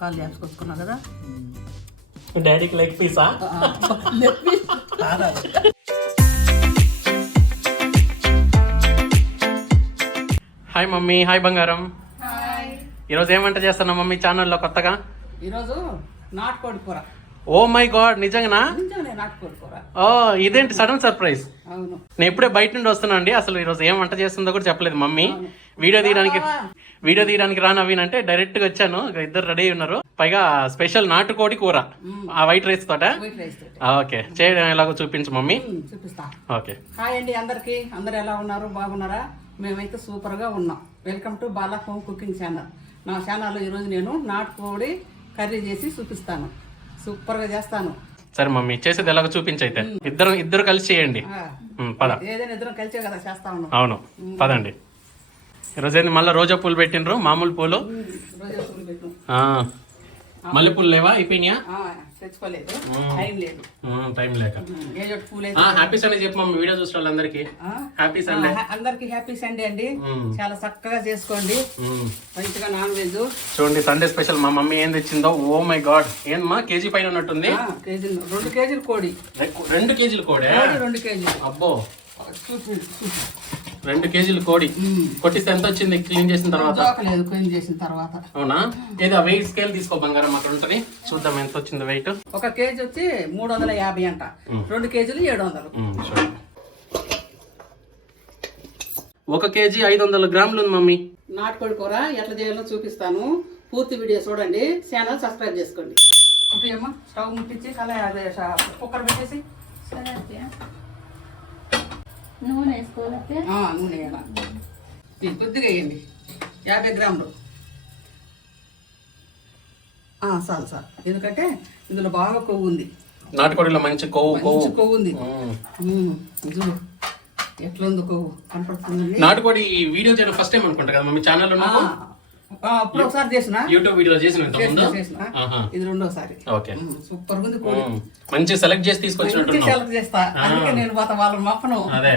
కాళ్ళు వేసుకొచ్చుకున్నా కదా. డాడీకి leg Pisa? Hi mummy. Hi బంగారం. ఈరోజు ఏం వంట చేస్తున్నా మమ్మీ ఛానల్లో కొత్తగా? ఈరోజు నాటుకోడి కూర. ఓ మై గాడ్, నిజంగానా? నాటుకోడి కూర. ఓ, ఇదేంటి సడన్ సర్ప్రైజ్. అవును, నేను ఇప్పుడే బయట నుండి వస్తున్నా అండి. అసలు ఈరోజు ఏం వంట చేస్తుందో కూడా చెప్పలేదు మమ్మీ. వీడియో తీయడానికి రానవీనంటే డైరెక్ట్ గా వచ్చాను. ఇద్దరు రెడీ ఉన్నారు. పైగా స్పెషల్ నాటుకోడి కూర, ఆ వైట్ రైస్ తోట. ఓకే, చేయడం ఎలాగో చూపించు మమ్మీ. చూపిస్తా. ఓకే. హాయ్ అండి అందరికి. అందరు ఎలా ఉన్నారు? బాగున్నారా? మేమైతే సూపర్ గా ఉన్నాం. Welcome to Bala home cooking channel. నా ఛానల్లో ఈరోజు నేను నాటుకోడి కర్రీ చేసి చూపిస్తాను. సూపర్ గా చేస్తాను. సరే మమ్మీ, చేసేది ఎలాగో చూపించైతే. ఇద్దరు కలిసి చేయండి. పద. ఏదైనా ఇద్దరం కలిసే కదా చేస్తా ఉన్నాం. అవును, పదండి. ఈరోజు ఏంది మళ్ళీ రోజా పూలు పెట్టినరు? మామూలు పూలు, రోజా పూలు పెట్టు. మల్లె పూలు లేవా? అయిపోయినాయా? తెచ్చుకోలేదు, టైం లేదు. టైం లేక. హ్యాపీ సండే చెప్పు మమ్మీ, వీడియో చూసిన వాళ్ళందరికీ హ్యాపీ సండే. అందరికి హ్యాపీ సండే అండి. చాలా చక్కగా చేసుకోండి, మంచిగా నాన్ వెజ్. చూడండి, సండే స్పెషల్ మా మమ్మీ ఏం తెచ్చిందో. ఓ మై గాడ్, ఏందమ్మా కేజీ పైన ఉన్నట్టుంది. 2 కేజీలు కోడి. 2 కేజీలు కోడే? 2 కేజీలు. అబ్బో, 2 కేజీలు కోడి కొట్టిస్తే ఎంత వచ్చింది క్లీన్ చేసిన తర్వాత? క్లీన్ చేసిన తర్వాత. అవునా? ఏదో వెయిట్ స్కేల్ తీసుకో బంగారం, అక్కడ ఉంటుంది, చూద్దాం ఎంత వచ్చింది వెయిట్. 1 కేజీ వచ్చి 350 అంట. 2 కేజీలు 700. 1 కేజీ 500 గ్రాములు ఉంది మమ్మీ. నాటుకోడి కూర ఎట్లా చేయాలో చూపిస్తాను. పూర్తి వీడియో చూడండి, ఛానల్ సబ్స్క్రైబ్ చేసుకోండి. అమ్మా, స్టవ్ ముట్టించి కుక్కర్ పెట్టేసి నూనె వేసుకోవాలి. నూనె కొద్దిగా వేయండి, 50 గ్రాములు. చాలు చాలు, ఎందుకంటే ఇందులో బాగా కొవ్వు ఉంది. నాటుకోడిలో మంచి కొవ్వు ఉంది. చూడు ఎట్లా ఉంది కొవ్వు, కనపడుతుంది. నాటుకోడి వీడియో చేయడం ఫస్ట్ టైం అనుకుంటా కదా మమ్మీ ఛానల్ లో? అప్పుడు ఒకసారి చేసిన, యూట్యూబ్ వీడియో చేసిన. ఇది రెండోసారి. ఓకే, సూపర్ ఉంది కోడి. మంచి సెలెక్ట్ చేసి తీసుకొచ్చినట్టు. సెలెక్ట్ చేస్తా, అందుకే నేను పోతా వాళ్ళని మప్పను. అదే,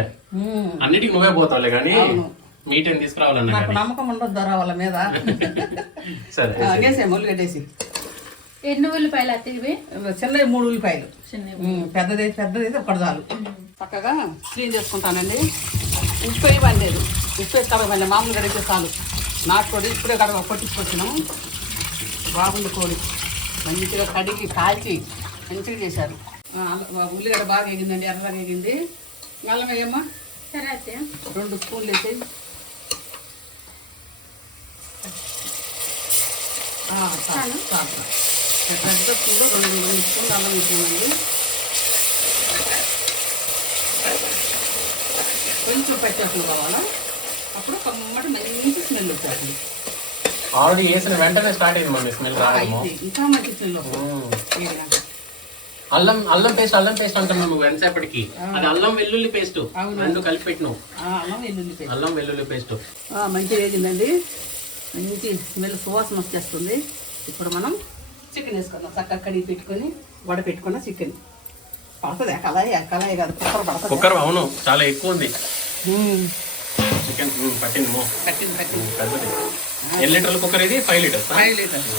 అన్నిటికి నువ్వే పోతావులే కానీ మీట్ ఏం తీసుకురావాలన్నా నాకు నమ్మకం ఉండదు ధర వాళ్ళ మీద. సరే, వేసేమో ఉల్లిగడ్డేసి. ఎన్ని ఉల్లిపాయలు అత్తవి? చిన్నవి 3 ఉల్లిపాయలు. పెద్దది 1 చాలు. చక్కగా క్లీన్ చేసుకుంటానండి. ఉప్పు వేయమని లేదు, ఉప్పు వేస్తామండి. మామూలుగా అయితే చాలు. నాటుకోడి ఇప్పుడే కొట్టించుకొచ్చినాము. బాగుంది కోడి, మంచిగా కడిగి కాల్చి మంచిగా చేశారు. ఉల్లిగడ్డ బాగా వేగిందండి, ఎర్రగా వేగింది. అల్లం వేయమ్మా. సరే అత్తయ్య. 2 స్పూన్లు వేసి చాలు చాలు. పెద్ద స్పూన్లు 2 స్పూన్లు అల్లం వేసామండి. కొంచెం పచ్చిమిరపకాయలు కావాలా, అప్పుడు కమ్మటి మంచి స్మెల్ వచ్చేస్తుంది. ఆల్రెడీ వేసిన వెంటనే స్టార్ట్ అయింది మమ్మీ స్మెల్ రావడము. ఇంకా మంచి స్మెల్ వస్తుంది. అల్లం పేస్ట్ అంటున్నావు నువ్వు ఎంతసేపటికి. అది అల్లం వెల్లుల్లి పేస్ట్, 2 కలిపి పెట్టినావు. అల్లం వెల్లుల్లి పేస్ట్ మంచిగా వేగిందండి. మంచి స్మెల్, సువాసన వచ్చేస్తుంది. ఇప్పుడు మనం చికెన్ వేసుకుందాం. చక్కగా కడిగి పెట్టుకొని వడపెట్టుకున్న చికెన్ పడుతుంది. కళాయి కాదు, కుక్కర్ పడుతుంది. కుక్కర్ అవును, చాలా ఎక్కువ ఉంది చికెన్. పట్టింది పెద్దది. ఎన్ని లీటర్ల కుక్కర్ ఇది? 5 లీటర్స్. 5 లీటర్స్.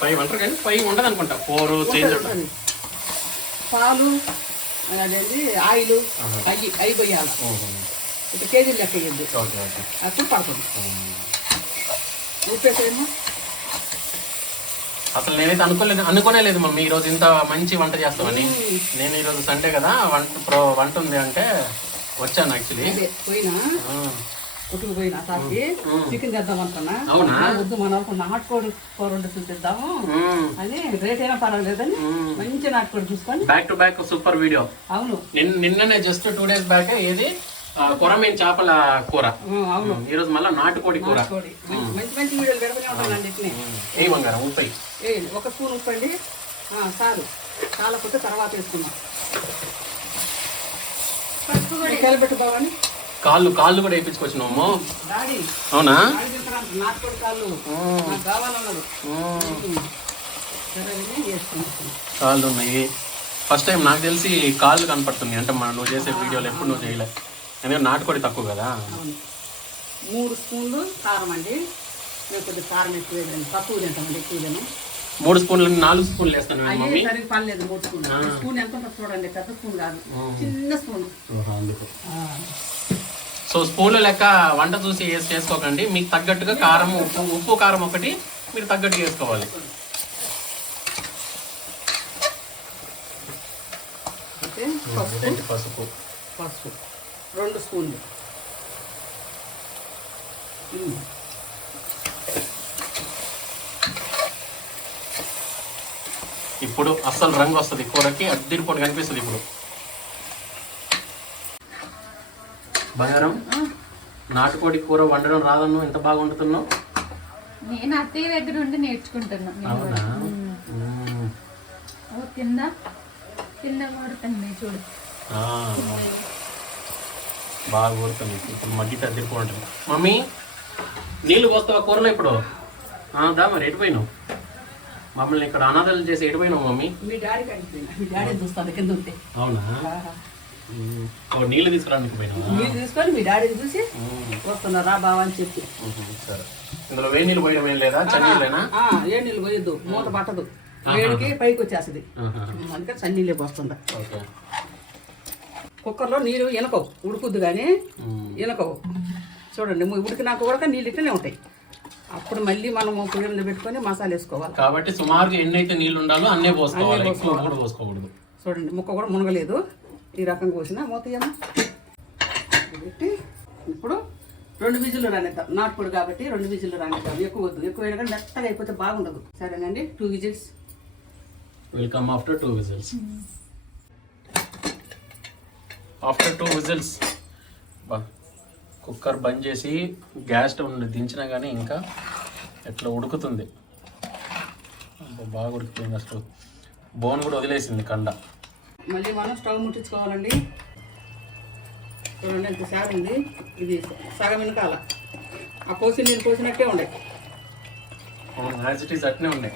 5 అంటారు కానీ 5 ఉండదు అనుకుంటా. 4 చేంజ్ ఉంటుంది. పాలు అదేంటి ఆయిల్ అవి పోయాలి. 1 కేజీ లెక్క అయ్యింది. అప్పుడు పడుతుంది. ఉప్పేసేమో. అసలు నేనైతే అనుకోనే లేదు మమ్మీ ఈరోజు ఇంత మంచి వంట చేస్తామని. నేను ఈరోజు సండే కదా, వంట ఉంది అంటే వచ్చాను. యాక్చువల్లీ పోయినా సార్కి చికెన్ చేద్దాం అనుకున్నా. వద్దు మన నాటుకోడి కూర వండి చూపిద్దాము అని. రేట్ అయినా పర్వాలేదని మంచి నాటుకోడి చూసుకొని back to back super video. అవును, నిన్ననే జస్ట్ 2 days బ్యాక్ ఏది కొరమేన్ చేపల కూర. అవును, ఈ రోజు మళ్ళీ నాటుకోడి కూర. మంచి మంచి వీడియోలు పెడతానే ఉంటానండి. ఏ బంగారం ఉప్పు 1 స్పూన్ ఉప్పు అండి. చాలు, చాలా కొద్ది తర్వాత వేసుకున్నాం. కలిపెట్టు బావని. కాళ్ళు కూడా వేయించుకొచ్చినాము. అవునా? నాటుకోడి కాళ్ళు కావాలన్నారు. కాళ్ళు ఉన్నాయి. ఫస్ట్ టైం నాకు తెలిసి కాళ్ళు కనపడుతుంది. అంటే నువ్వు చేసే వీడియోలు ఎప్పుడు నువ్వు చేయలే, ఎందుకంటే నాటుకోడి తక్కువ కదా. 3 స్పూన్లు కారం అండి. మేము కొద్దిగా కారం ఎక్కువ వేయండి, తక్కువ తింటామండి, ఎక్కువ తినం. 3 స్పూన్లు 4 స్పూన్లు వేస్తాను అయ్యే మమ్మీ. సరిగ్గా పర్లేదు 3 స్పూన్లు. స్పూన్ ఎంత ఉంటుంది చూడండి, పెద్ద స్పూన్ కాదు, చిన్న స్పూన్. సో స్పూన్ల లెక్క వంట చూసి చేసుకోకండి, మీకు తగ్గట్టుగా కారం ఉప్పు కారం ఒకటి మీరు తగ్గట్టుగా వేసుకోవాలి. అయితే పసుపు పసుపు 2 స్పూన్లు. ఇప్పుడు అస్సలు రంగు వస్తుంది కూరకి, అద్దరి పొడి కనిపిస్తుంది. ఇప్పుడు బంగారం, నాటుకోడి కూర వండడం రాదన్ను, ఎంత బాగా వండుతున్నావు. నేను అత్తయ్య దగ్గర ఉండి నేర్చుకుంటున్నా. అవునా? కింద కింద కొడుతుంది చూడు, బాగా ఊరుతుంది. ఇప్పుడు మగ్గితే అద్దరిపో ఉంటుంది. మమ్మీ నీళ్ళు పోస్తావా కూరలో ఇప్పుడు? దా మరి ఎటుపోయినావు? మమ్మల్ని ఇక్కడ అనాథాలు చేసి ఎటుపోయినావు మమ్మీ? మీ డాడీ కనిపోయినా, మీ డాడీ చూస్తాను కింద ఉంటే. అవునా? నీళ్ళు తీసుకురానికి పోయినావా? మీరు తీసుకొని మీ డాడీని చూసి వస్తున్నారా బావా అని చెప్పి. సరే, ఇందులో వేడి నీళ్ళు పోయడం ఏం లేదా? చన్నీళ్ళేనా? ఏ నీళ్ళు పోయొద్దు, మూత పట్టదు, వేడికి పైకి వచ్చేస్తుంది, అందుకే చన్నీళ్ళే పోస్తుందా. కుక్కర్లో నీళ్ళు ఎనకవు, ఉడుకుద్దు కానీ ఎనకవు. చూడండి ఉడికినాక కూడా నీళ్ళు ఇట్లనే ఉంటాయి. అప్పుడు మళ్ళీ మనం పొయ్యి మీద పెట్టుకొని మసాలా వేసుకోవాలి. కాబట్టి సుమారుగా ఎన్నైతే నీళ్ళు ఉండాలో అన్నే పోసుకోవాలి, ఎక్కువ కూడా పోసుకోకూడదు. చూడండి ముక్క కూడా మునగలేదు, ఈ రకంగా పోసిన మూతయ్యమ్మ పెట్టి ఇప్పుడు 2 విజిల్లు రానిద్దాం. నాటుకోడు కాబట్టి 2 విజిల్లు రానిద్దాం. ఎక్కువ వద్దు, ఎక్కువైనా కానీ మెత్తగా అయిపోతే బాగుండదు. సరేనండి, 2 whistles. Welcome after 2 whistles. After 2 whistles cooker బంద్ చేసి గ్యాస్ స్టవ్ దించినా కానీ ఇంకా ఎట్లా ఉడుకుతుంది. బాగా ఉడికిపోయింది, అసలు బోన్ కూడా వదిలేసింది కండ. మళ్ళీ మనం స్టవ్ ముట్టించుకోవాలండి. చూడండి ఎంత సార్ ఉంది, ఇది సగం వెనకాల ఆ కోసి నీళ్ళు కోసినట్టే ఉండే. యాజ్ ఇట్ ఈస్ అట్నే ఉన్నాయి.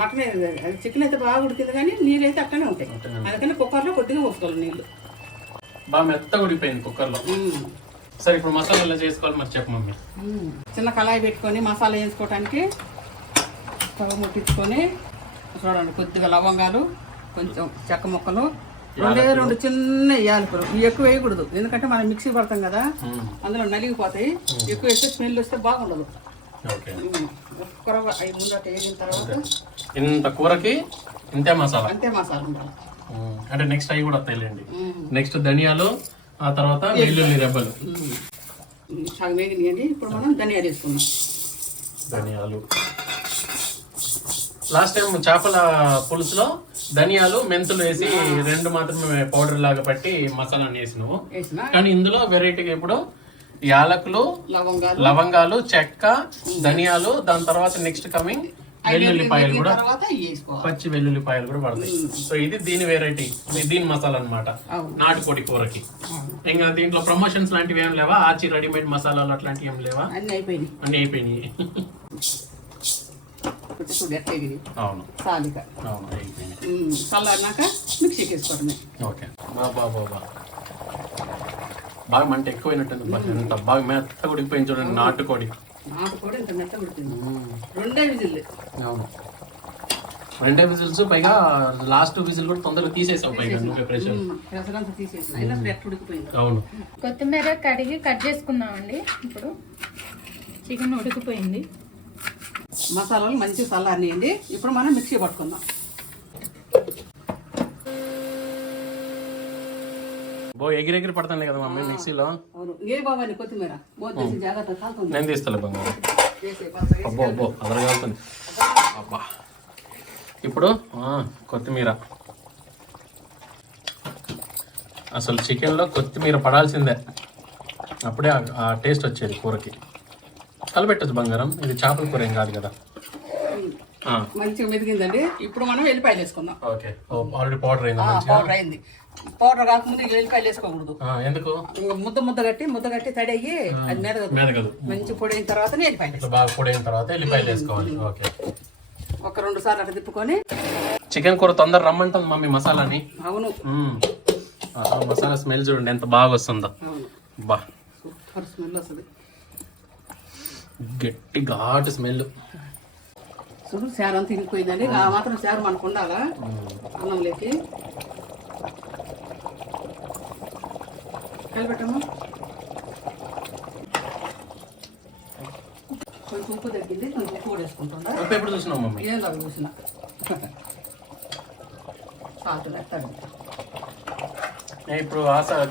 మటన్ అది చికెన్ అయితే బాగా ఉడికింది కానీ నీళ్ళు అయితే అట్టనే ఉంటాయి. అందుకని కుక్కర్లో కొద్దిగా పోసుకోవాలి నీళ్ళు. బాగా మెత్తగా ఉడికిపోయింది కుక్కర్లో. సరే, ఇప్పుడు మసాలా ఎలా చేసుకోవాలి మరి చెప్పు మమ్మీ. చిన్న కళాయి పెట్టుకొని మసాలా వేసుకోవటానికి స్టవ్ ముట్టించుకొని చూడండి కొద్దిగా లవంగాలు, కొంచెం చెక్క ముక్కలు, 2 చిన్న యాలకులు. ఎక్కువ వేయకూడదు, ఎందుకంటే మనం మిక్సీ పడతాం కదా, అందులో నలిగిపోతాయి. ఎక్కువ వేస్తే స్మెల్ వస్తే బాగుండదు. ఒక్కర అవి ముందట వేగిన తర్వాత ఇంత కూరకి ఇంతే మసాలా, అంతే మసాలా ఉండాలి. అంటే నెక్స్ట్ అవి కూడా వస్తాయిలేండి. నెక్స్ట్ ధనియాలు, ఆ తర్వాత వెల్లుల్లి రెబ్బలు సగం వేగినాయండి. ఇప్పుడు మనం ధనియాలు వేసుకున్నాం. ధనియాలు లాస్ట్ టైం చేపల పులుసులో ధనియాలు మెంతులు వేసి 2 మాత్రమే పౌడర్ లాగా పట్టి మసాలా వేసినావు. కానీ ఇందులో వెరైటీగా ఇప్పుడు యాలకులు, లవంగాలు, చెక్క, ధనియాలు, దాని తర్వాత నెక్స్ట్ కమింగ్ వెల్లుల్లిపాయలు కూడా, పచ్చి వెల్లుల్లిపాయలు కూడా పడతాయి. సో ఇది దీని వెరైటీ, దీని మసాలా అన్నమాట నాటుకోడి కూరకి. ఇంకా దీంట్లో ప్రమోషన్స్ లాంటివి ఏం లేవా? ఆచి రెడీమేడ్ మసాలాలు అట్లాంటివి ఏం లేవా? అన్ని అయిపోయినాయి. అవును, చల్లారినాక మిక్సీకి వేసుకోవడమే. ఓకే, బాగా మంట ఎక్కువైనట్టు, ఎంత బాగా మెత్తగా ఉడికిపోయింది చూడండి నాటుకోడి. నాటుకోడి ఇంత మెత్తగా ఉడికింది. 2 విజిల్లు. అవును, 2 విజిల్స్, పైగా లాస్ట్ విజిల్ కూడా తొందరగా తీసేసావు పైగా నువ్వే ప్రెషర్ అంతా తీసేసిన. అవును, కొత్తిమీర కడిగి కట్ చేసుకున్నామండి. ఇప్పుడు చికెన్ ఉడికిపోయింది. మసాలాలు మంచిగా చల్లారినాయండి. ఇప్పుడు మనం మిక్సీ పట్టుకుందాం. ఎగిరెగిరి పడతాను కదా మమ్మీ మిక్సీలో. అవును, ఏ బాబా కొత్తిమీర జాగ్రత్త కాలుతుంది. నేను తీస్తాను బంగారు. అబ్బో అబ్బో అదర కాలుతుంది. అబ్బా, ఇప్పుడు కొత్తిమీర. అసలు చికెన్లో కొత్తిమీర పడాల్సిందే, అప్పుడే ఆ టేస్ట్ వచ్చేది కూరకి. కలపెట్టచ్చు బంగారం, ఇది చేపల కూర ఏం కాదు కదా. మంచిగా మెదిగిందండి. ఇప్పుడు మనం వెల్లిపాయలు వేసుకుందాం. ఓకే, ఆల్రెడీ పౌడర్ అయింది. పౌడర్ అయింది. పౌడర్ కాకముందు వెల్లిపాయలు వేసుకోకూడదు. ఎందుకు? ముద్ద కట్టి తడి అయ్యి అది మెదగదు. మంచి పొడి అయిన తర్వాత వెల్లిపాయలు, బాగా పొడి అయిన తర్వాత వెల్లిపాయలు వేసుకోవాలి. ఓకే, ఒక 2 సార్లు అట్లా తిప్పుకొని. చికెన్ కూర తొందర రమ్మంటుంది మమ్మీ మసాలాని. అవును, మసాలా స్మెల్ చూడండి ఎంత బాగా వస్తుందో. బా, సూపర్ స్మెల్ వస్తుంది. గట్టి ఘాటు స్మెల్. చూడు శారు అంతా తిరిగిపోయిందండి. ఆ మాత్రం శారు మనకు ఉండాలా అన్నంలోకి. కలిపెట్టమ్మా. కొంచెం ఉప్పు తగ్గింది, కొంచెం ఉప్పు కూడా వేసుకుంటుందా. ఉప్పు ఎప్పుడు చూసినావు మమ్మీ? ఏం కాదు చూసిన. సాల్ట్ పెట్టండి. ఇప్పుడు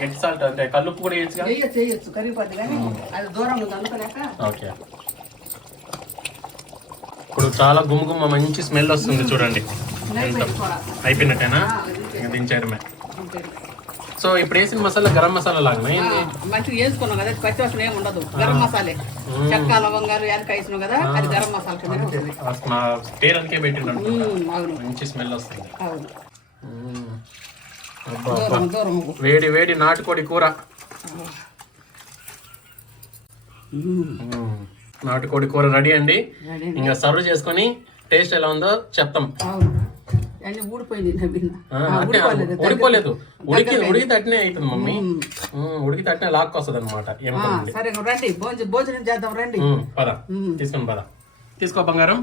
గట్టి సాల్ట్ అంటే కల్లుప్పు కూడా వేయచ్చు. చేయొచ్చు కరిగిపోద్ది కానీ అది దూరంగా ఉంది అందుకలేక. ఓకే. ఇప్పుడు చాలా గుమ్మ మంచి స్మెల్ వస్తుంది చూడండి. అయిపోయినట్టేనా? దించారు. సో ఇప్పుడు వేసిన మసాలా గరం మసాలా లాగా మంచిగా వేసుకున్నాం కదా, పచ్చి వాసన ఏమి ఉండదు. గరం మసాలే చెక్క లవంగాలు యాలకాయ వేసినాం కదా, అది గరం మసాలా కింద పేరు అందుకే పెట్టిండు. అవును, మంచి స్మెల్ వస్తుంది. అవును. వేడి వేడి నాటుకోడి కూర. నాటుకోడి కూర రెడీ అండి. ఇంకా సర్వ్ చేసుకొని టేస్ట్ ఎలా ఉందో చెప్తాం. ఊడిపోలేదు, ఉడికి తట్టినే అవుతుంది మమ్మీ. ఉడికి తట్టినే లాక్కొస్తుంది అనమాట. రండి భోజనం చేద్దాం రండి. పద తీసుకొని పద. తీసుకో బంగారం.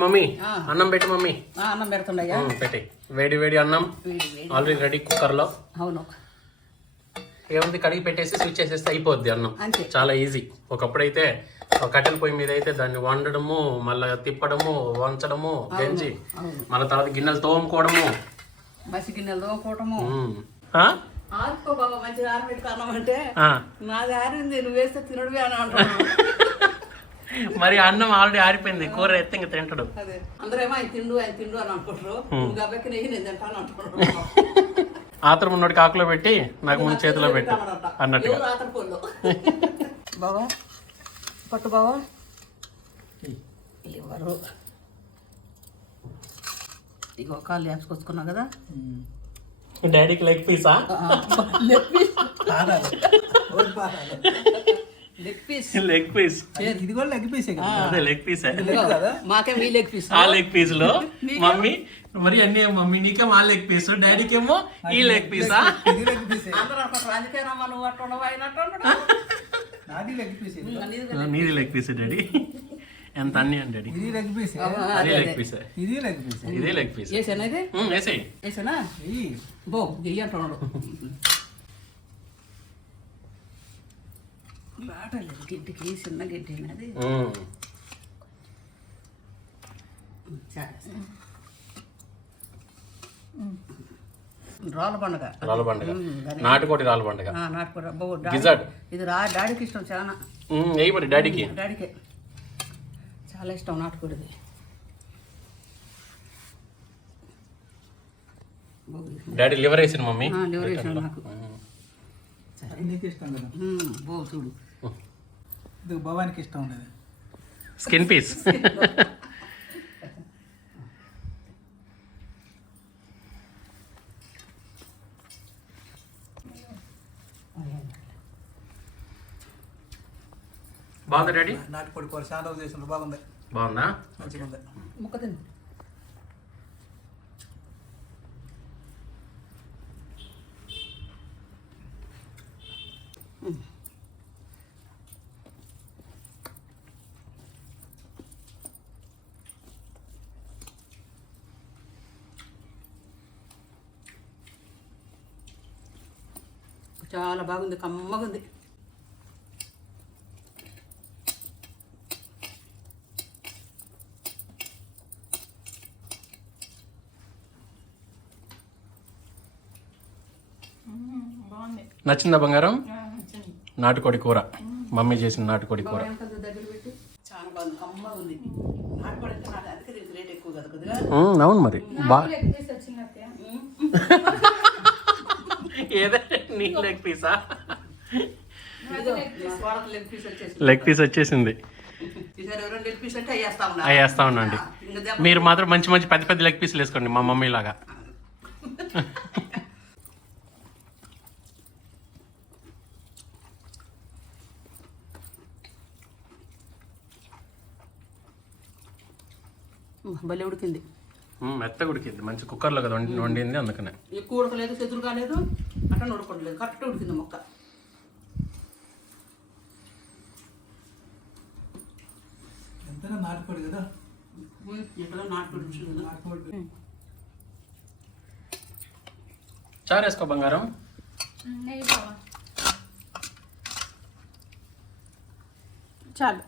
మమ్మీ అన్నం పెట్టి మమ్మీ. అన్నం పెడుతున్నాయా? పెట్టి వేడి వేడి అన్నం ఆల్రెడీ రెడీ కుక్కర్ లో. అవును. ఏముంది, కడిగి పెట్టేసి స్విచ్ చేసేస్తే అయిపోద్ది అన్నం. చాలా ఈజీ. ఒకప్పుడైతే కట్టెల పొయ్యి మీద అయితే దాన్ని వండడము, మళ్ళీ తిప్పడము, వంచడము, గంజి, మళ్ళీ తర్వాత గిన్నెలు తోముకోవడము, మసి గిన్నెలు తోముకోవడము. ఆరుకో బాబా, మంచిగా ఆరబెట్టుకు అన్నం అంటే నాది ఆరింది, నువ్వు వేస్తే తినడమే అని అంటున్నాను. మరి అన్నం ఆల్రెడీ ఆరిపోయింది, కూర ఎత్తే ఇంకా తింటాడు. అందరేమో ఆయన తిండు అని అనుకుంటారు. కాబట్టి నేను తింటాను అంటున్నాడు. ఆతరం ఉన్నోడికి ఆకులో పెట్టి నాకు ముందు చేతిలో పెట్టి అన్నట్టుగా. బావా పట్టు బావా. ఎవరు ఇగో కాళ్ళు వేసుకొచ్చుకున్నావు కదా. డాడీకి లెగ్ పీసా? Leg piece. ఇది కూడా లెగ్ పీసే కదా. అదే లెగ్ పీస్. మాకేం ఈ లెగ్ పీస్. ఆ లెగ్ పీస్ లో మమ్మీ మరి అన్ని మమ్మీ నీకేమో ఆ లెగ్ పీస్, డాడీకేమో ఈ లెగ్ పీసా? నీది లెగ్ పీస్ డాడీ. ఎంత అన్ని అండి డాడీ. ఇది లెగ్ పీస్. అదే లెగ్ పీస్. ఇది లెగ్ పీస్. ఇదే లెగ్ పీస్. వేసేనా బో గియ్యి అంటున్నాడు. రాటలేదు గిడ్డికి, చిన్న గిడ్డి అది. రాళ్ళ పండుగ. నాటుకోటి రాళ్ళ పండుగ. నాటుకోటి ఇది డాడీకి ఇష్టం చాలా. డాడీకి చాలా ఇష్టం నాటుకోడిది. డాడీ లివర్ వేసిన మమ్మీ. లివర్ వేసిన నాకు నీకు ఇష్టం కదా. బో చూడు, ఇది భవానికి ఇష్టం ఉండదు. Skin piece. బాగుంది డాడీ. నాటుకోడి కూర చాలా రోజు చేసిన బాగుంది. బాగుందా? మంచిగా ఉంది. ముక్క తిను. చాలా బాగుంది, కమ్మగుంది. నచ్చిందా బంగారం? నాటుకోడి కూర, మమ్మీ చేసిన నాటుకోడి కూర. చాలా బాగుంది, కమ్మగుంది. నాటుకోడి అంటే నాకు అందుకే రేట్ ఎక్కువ కదా కొద్దిగా. అవును మరి ఏదే నీ లెగ్ పీసా? లెగ్ పీస్ వచ్చేసింది. వేస్తా ఉన్నాండి. మీరు మాత్రం మంచి మంచి పెద్ద పెద్ద లెగ్ పీసులు వేసుకోండి మా మమ్మీ లాగా. భలే ఉడికింది. మెత్తగా ఉడికింది, మంచి కుక్కర్లో కదా వండింది, అందుకనే. ఎక్కువ ఉడకలేదు, చెదురు కాలేదు, అట్లా ఉడకలేదు, కరెక్ట్ ఉడికింది మొక్క. ఎంతైనా నాటుకోడు కదా, ఎక్కడ నాటుకోడి కదా. నాటుకోడు. చారు వేసుకో బంగారం. నెయ్యి బావా. చాలు.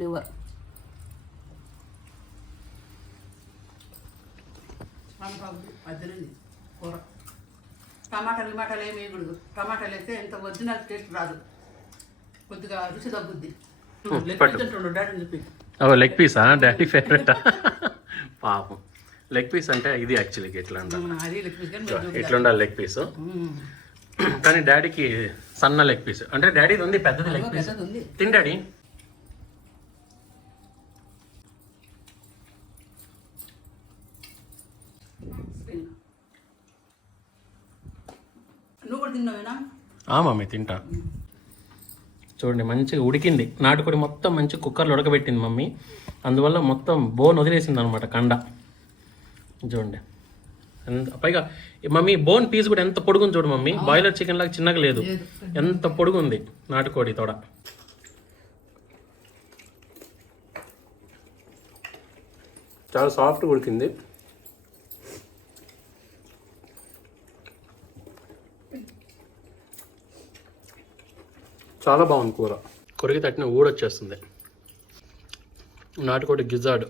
లివర్ అద్దరింది కూర. టమాటాలు ఏమి వేయకూడదు. టమాటాలు వేస్తే ఎంత ఒరిజినల్ టేస్ట్ రాదు, కొద్దిగా రుచి తగ్గుద్ది. Leg Pisa daddy favourite? పాపం, లెగ్ పీస్ అంటే ఇది యాక్చువల్గా ఇట్లా ఉండాలి, ఇట్లా ఉండాలి లెగ్ పీస్. కానీ డాడీకి సన్న లెగ్ పీస్ అంటే డాడీది ఉంది, పెద్దది లెగ్ పీస్. తిన్ డాడీ. నువ్వు కూడా తిన్నావేనా? మమ్మీ తింటా. చూడండి మంచిగా ఉడికింది నాటుకోడి, మొత్తం మంచి కుక్కర్లో ఉడకబెట్టింది మమ్మీ, అందువల్ల మొత్తం బోన్ వదిలేసింది అనమాట, కండ. చూడండి పైగా మమ్మీ బోన్ పీస్ కూడా ఎంత పొడుగుంది చూడు మమ్మీ, బాయిలర్ చికెన్ లాగా చిన్నగా లేదు, ఎంత పొడుగుంది నాటుకోడి తోడ. చాలా సాఫ్ట్గా ఉడికింది. చాలా బాగుంది కూర, కొరికి తట్టిన ఊడొచ్చేస్తుంది. నాటుకోడి గిజాడు,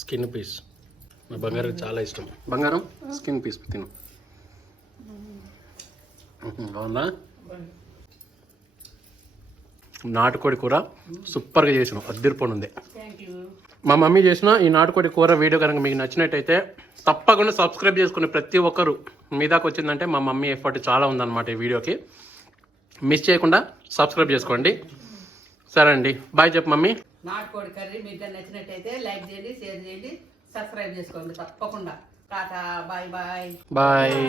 స్కిన్ పీస్ నా బంగారం చాలా ఇష్టం. బంగారం స్కిన్ పీస్ తిను. బాగుందా? నాటుకోడి కూర సూపర్గా చేసినాం, అద్దరిపోనుంది. మా మమ్మీ చేసిన ఈ నాటుకోడి కూర వీడియో కనుక మీకు నచ్చినట్టయితే తప్పకుండా సబ్స్క్రైబ్ చేసుకుని ప్రతి ఒక్కరు మీ దాకా వచ్చిందంటే మా మమ్మీ ఎఫర్ట్ చాలా ఉందన్నమాట ఈ వీడియోకి. మిస్ చేయకుండా సబ్స్క్రైబ్ చేసుకోండి. సరే అండి, బాయ్ చెప్పు మమ్మీ. నాటుకోడి కర్రీ మీకు నచ్చినట్టయితే లైక్ చేయండి, షేర్ చేయండి, సబ్స్క్రైబ్ చేసుకోండి తప్పకుండా. Tata, bye bye bye.